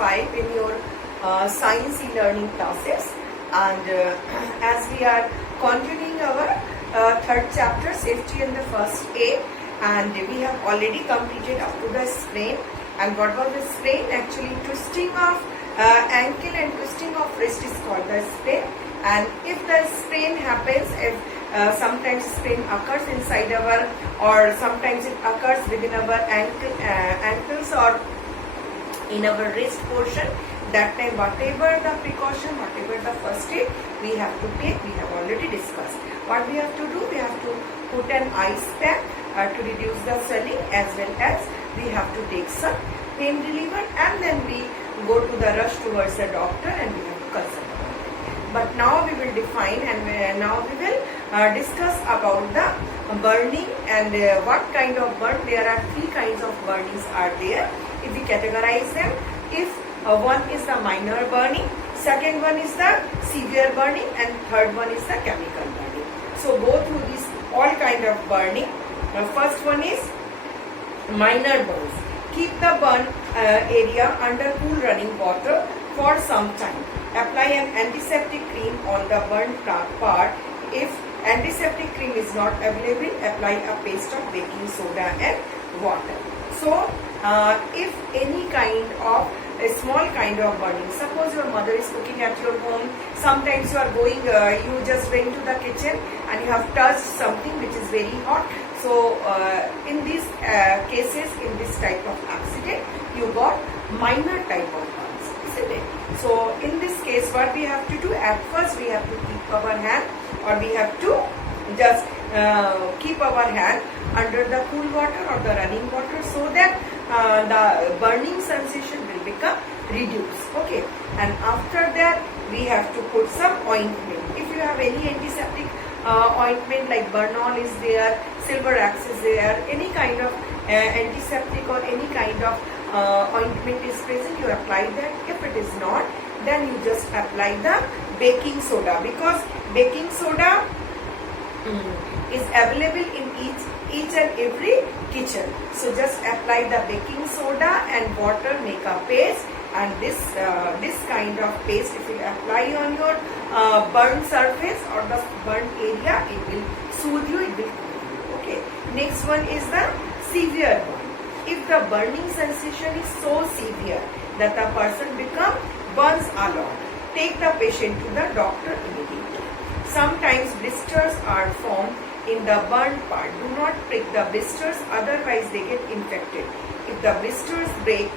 5 in your science e-learning classes, and as we are continuing our third chapter, safety in the first aid, and we have already completed up to the sprain. And what was the sprain? Actually, twisting of ankle and twisting of wrist is called the sprain. And if the sprain happens, if sometimes sprain occurs inside our, or sometimes it occurs within our ankles or in our wrist portion, that time whatever the precaution, whatever the first aid we have to take, we have already discussed. What we have to do? We have to put an ice pack to reduce the swelling, as well as we have to take some pain reliever, and then we go to the rush towards the doctor and we have to consult. But now we will define, and now we will discuss about the burning and what kind of burn. There are 3 kinds of burnings are there. If we categorize them, if one is the minor burning, second one is the severe burning, and third one is the chemical burning. So go through these all kind of burning. First one is minor burns. Keep the burn area under cool running water for some time. Apply an antiseptic cream on the burnt part. If antiseptic cream is not available, apply a paste of baking soda and water. So if any kind of a small kind of burning, suppose your mother is cooking at your home, sometimes you are going, you just went to the kitchen and you have touched something which is very hot. So in these cases, in this type of accident, you got minor type of burns, isn't it? So in this case, what we have to do, at first we have to keep our hand, or we have to just keep our hand under the cool water or the running water, so that the burning sensation will become reduced. Okay, and after that we have to put some ointment. If you have any antiseptic ointment like Bernol is there, Silverax is there, any kind of antiseptic or any kind of ointment is present, you apply that. If it is not, then you just apply the baking soda, because baking soda is available in each and every kitchen. So just apply the baking soda and water, make a paste, and this kind of paste, if you apply on your burnt surface or the burnt area, it will soothe you, it will cool you. Okay. Next one is the severe burn. If the burning sensation is so severe that the person burns a lot, take the patient to the doctor immediately. Sometimes blisters are formed in the burnt part. Do not prick the blisters, otherwise they get infected. If the blisters break,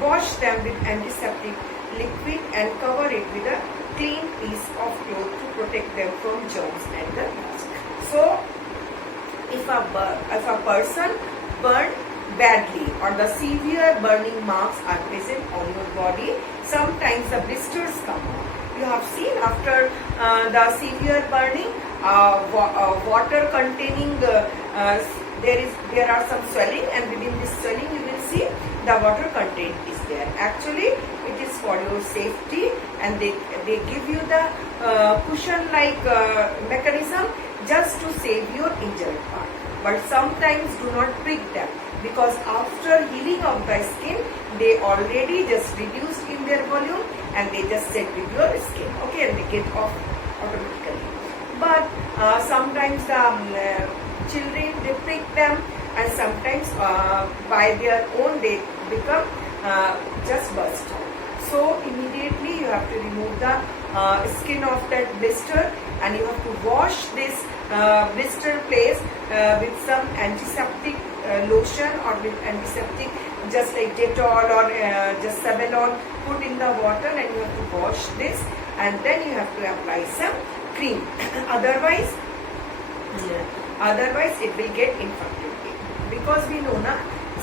wash them with antiseptic liquid and cover it with a clean piece of cloth to protect them from germs and the dust. So, if a person burned badly or the severe burning marks are present on your body, sometimes the blisters come out. You have seen after the severe burning, water containing there are some swelling, and within this swelling you will see the water content is there. Actually, it is for your safety, and they give you the cushion like mechanism just to save your injured part. But sometimes do not prick them, because after healing of the skin, they already just reduced in their volume and they just set with your skin. Okay, and they get off automatically. But sometimes the children, they prick them, and sometimes by their own they become just burst out. So immediately you have to remove the skin of that blister, and you have to wash this blister place with some antiseptic lotion, or with antiseptic just like Dettol or just Savelon, put in the water, and you have to wash this, and then you have to apply some cream. Otherwise it will get infected, because we know na,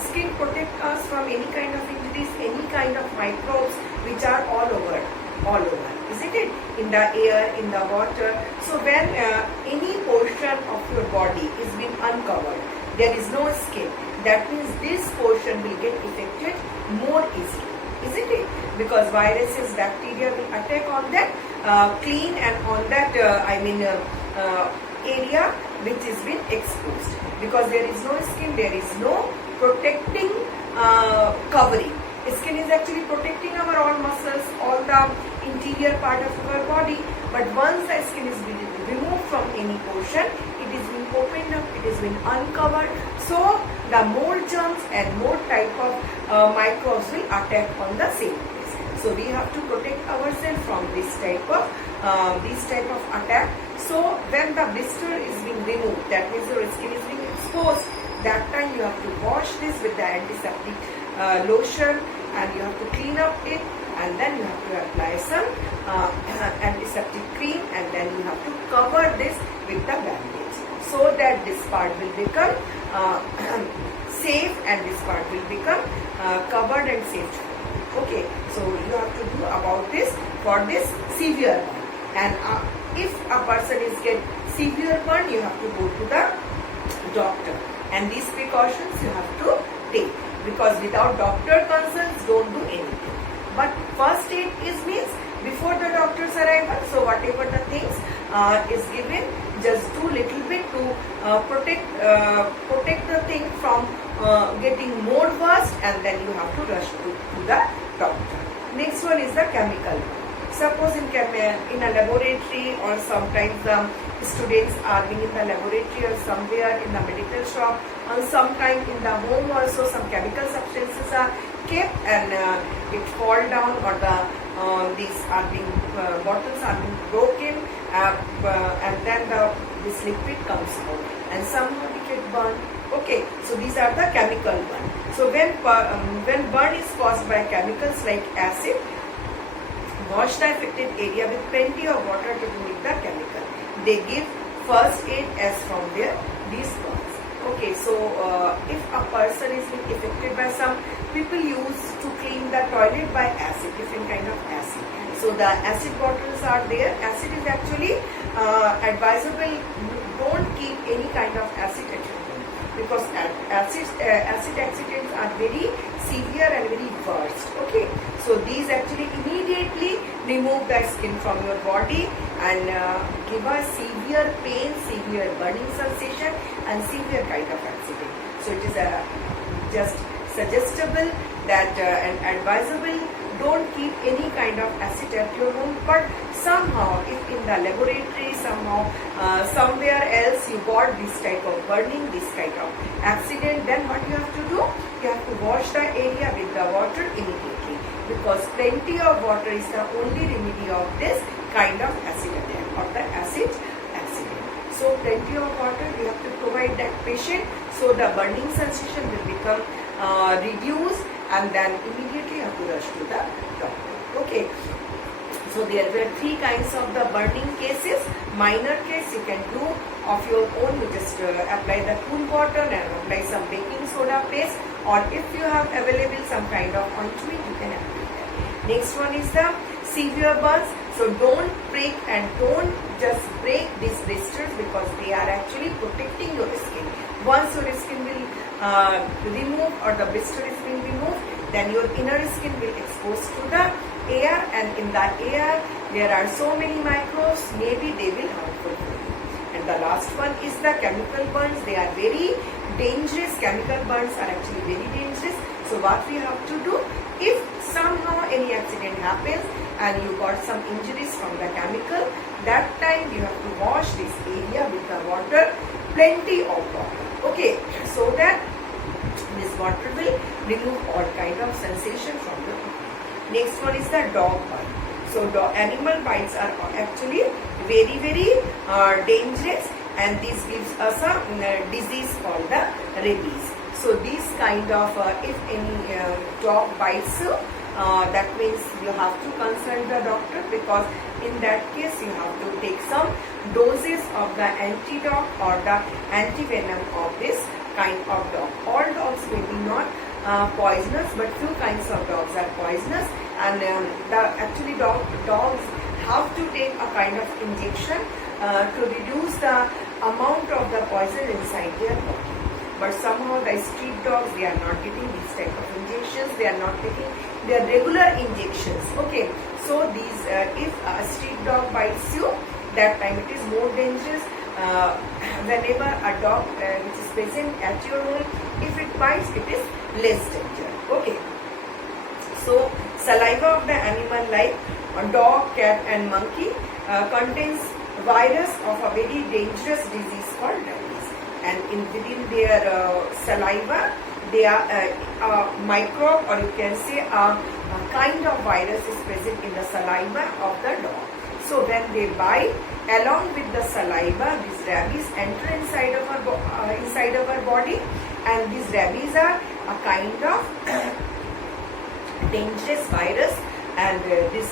skin protects us from any kind of injuries, any kind of microbes which are all over, isn't it? In the air, in the water. So when any portion of your body is being uncovered, there is no skin, that means this portion will get affected more easily, isn't it? Because viruses, bacteria will attack on that clean and on that area which is been exposed. Because there is no skin, there is no protecting covering. Skin is actually protecting our all muscles, all the interior part of our body. But once the skin is removed from any portion, it is being opened up, it is being uncovered. So the more germs and more type of microbes will attack on the same place. So we have to protect ourselves from this type of attack. So when the blister is being removed, that means your skin is being exposed, that time you have to wash this with the antiseptic lotion, and you have to clean up it, and then you have to apply some antiseptic cream, and then you have to cover this with the bandage, so that this part will become safe, and this part will become covered and safe. Okay, so you have to do about this for this severe burn. And if a person is get severe burn, you have to go to the doctor, and these precautions you have to take, because without doctor concerns, don't do anything. But first aid is means before the doctor's arrival. So whatever the things is given, just do little bit to protect the thing from getting more worse, and then you have to rush to the doctor. Next one is the chemical. Suppose in a laboratory, or sometimes students are being in the laboratory or somewhere in the medical shop, or sometime in the home also, some chemical substances are kept, and it fall down, or these are being bottles are being broken, and then this liquid comes out, and somehow it get burned. Okay, so these are the chemical burn. So when burn is caused by chemicals like acid, wash the affected area with plenty of water to remove the chemical. They give first aid as from these burns. Okay, so if a person is being affected by some, people use to clean the toilet by acid, different kind of acid. So the acid bottles are there. Acid is actually advisable. Don't keep any kind of acid at your home, because acid accidents are very severe and very worst. Okay, so these actually immediately remove the skin from your body, and give a severe pain, severe burning sensation, and severe kind of accident. So it is just suggestible that and advisable, don't keep any kind of acid at your home. But somehow, if in the laboratory, somehow somewhere else you got this type of burning, this type of accident, then what you have to do? You have to wash the area with the water immediately, because plenty of water is the only remedy of this kind of acid attack or the acid accident. So plenty of water you have to provide that patient, so the burning sensation will become reduced, and then immediately you have to rush to the doctor. Okay. So there were 3 kinds of the burning cases. Minor case you can do of your own. You just apply the cool water and apply some baking soda paste, or if you have available some kind of ointment, you can apply that. Next one is the severe burns. So don't break, and don't just break these blisters, because they are actually protecting your skin. Once your skin will remove, or the blister is being removed, then your inner skin will expose to the air, and in the air there are so many microbes, maybe they will harmful for you. And the last one is the chemical burns. They are very dangerous. Chemical burns are actually very dangerous. So what we have to do, if somehow any accident happens and you got some injuries from the chemical, that time you have to wash this area with the water, plenty of water. Okay, so that this water will remove all kind of sensation from the body. Next one is the dog bite. So animal bites are actually very, very dangerous, and this gives us a disease called the rabies. So these kind of, if any dog bites you, that means you have to consult the doctor, because in that case you have to take some doses of the antidote or the antivenom of this kind of dog. All dogs may be not poisonous, but few kinds of dogs are poisonous, and actually dogs have to take a kind of injection to reduce the amount of the poison inside their body. But somehow the street dogs, they are not getting these type of injections, they are not taking their regular injections. Okay, so these if a street dog bites you, that time it is more dangerous. Whenever a dog which is present at your home, if it bites, it is less danger. Okay, So saliva of the animal like dog, cat and monkey contains virus of a very dangerous disease called rabies, and within their saliva they are a microbe, or you can say a kind of virus is present in the saliva of the dog. So when they bite, along with the saliva, these rabies enter inside of our body, and these rabies are a kind of dangerous virus, and this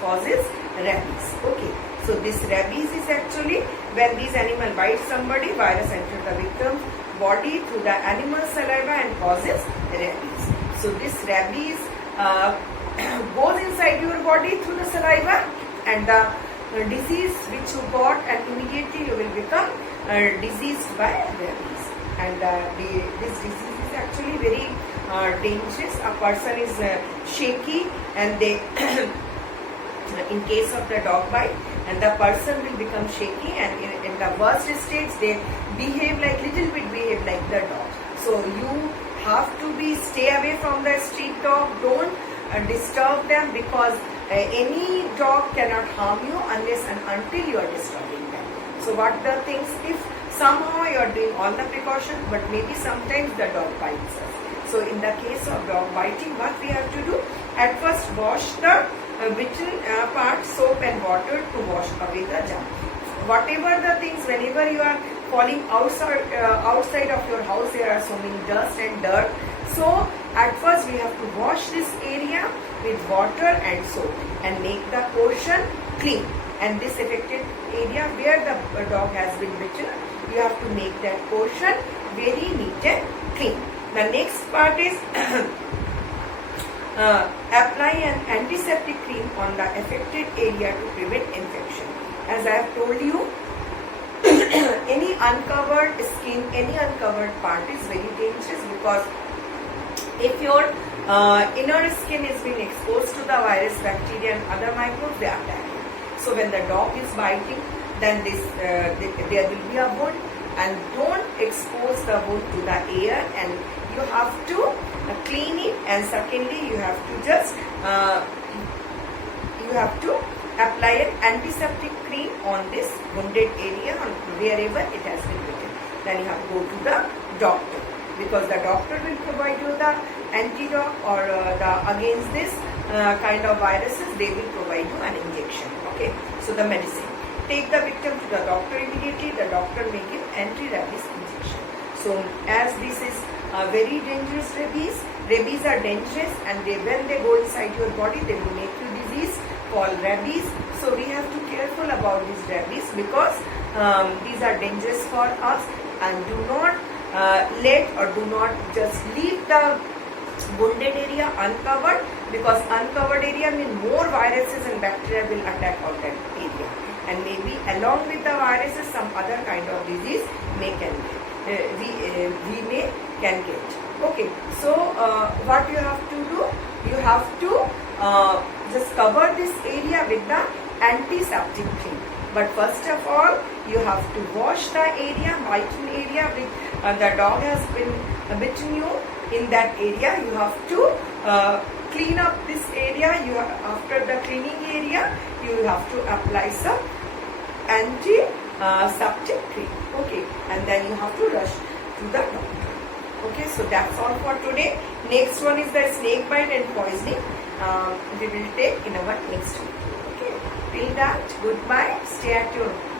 causes rabies. Okay, so this rabies is actually when these animal bite somebody, virus enters the victim's body through the animal saliva and causes rabies. So this rabies goes inside your body through the saliva, and the disease which you got, and immediately you will become diseased by rabies. And this disease is actually very dangerous. A person is shaky, and they in case of the dog bite, and the person will become shaky, and in the worst stage they behave like the dog. So you have to stay away from the street dog. Don't disturb them, because any dog cannot harm you unless and until you are disturbing them. So what the things, if somehow you are doing all the precautions, but maybe sometimes the dog bites us. So in the case of dog biting, what we have to do? At first wash the bitten part, soap and water to wash away the germ. Whatever the things, whenever you are falling outside of your house, there are so many dust and dirt. So at first we have to wash this area with water and soap and make the portion clean. And this affected area where the dog has been bitten, you have to make that portion very neat and clean. The next part is apply an antiseptic cream on the affected area to prevent infection. As I have told you, any uncovered skin, any uncovered part is very dangerous, because if your inner skin is being exposed to the virus, bacteria and other microbes, they attack you. So when the dog is biting, then there will be a wound, and don't expose the wound to the air, and you have to clean it. And secondly, you have to just apply an antiseptic cream on this wounded area, on wherever it has been bitten. Then you have to go to the doctor, because the doctor will provide you the antidote, or against this kind of viruses, they will provide you an injection. Okay, so the medicine. Take the victim to the doctor immediately. The doctor may give anti-rabies injection. So as this is a very dangerous rabies are dangerous, and when they go inside your body, they will make you disease called rabies. So we have to be careful about these rabies, because these are dangerous for us, and do not do not just leave the wounded area uncovered, because uncovered area means more viruses and bacteria will attack on that area, and maybe along with the viruses some other kind of disease we can get. Okay, so what you have to do? You have to just cover this area with the antiseptic cream. But first of all, you have to wash the area, bitten area, with the dog has been bitten you. In that area, you have to clean up this area. After the cleaning area, you have to apply some antiseptic cream. Okay, and then you have to rush to the doctor. Okay, so that's all for today. Next one is the snake bite and poisoning. We will take in our next video. Okay, till that, goodbye. Stay at your home.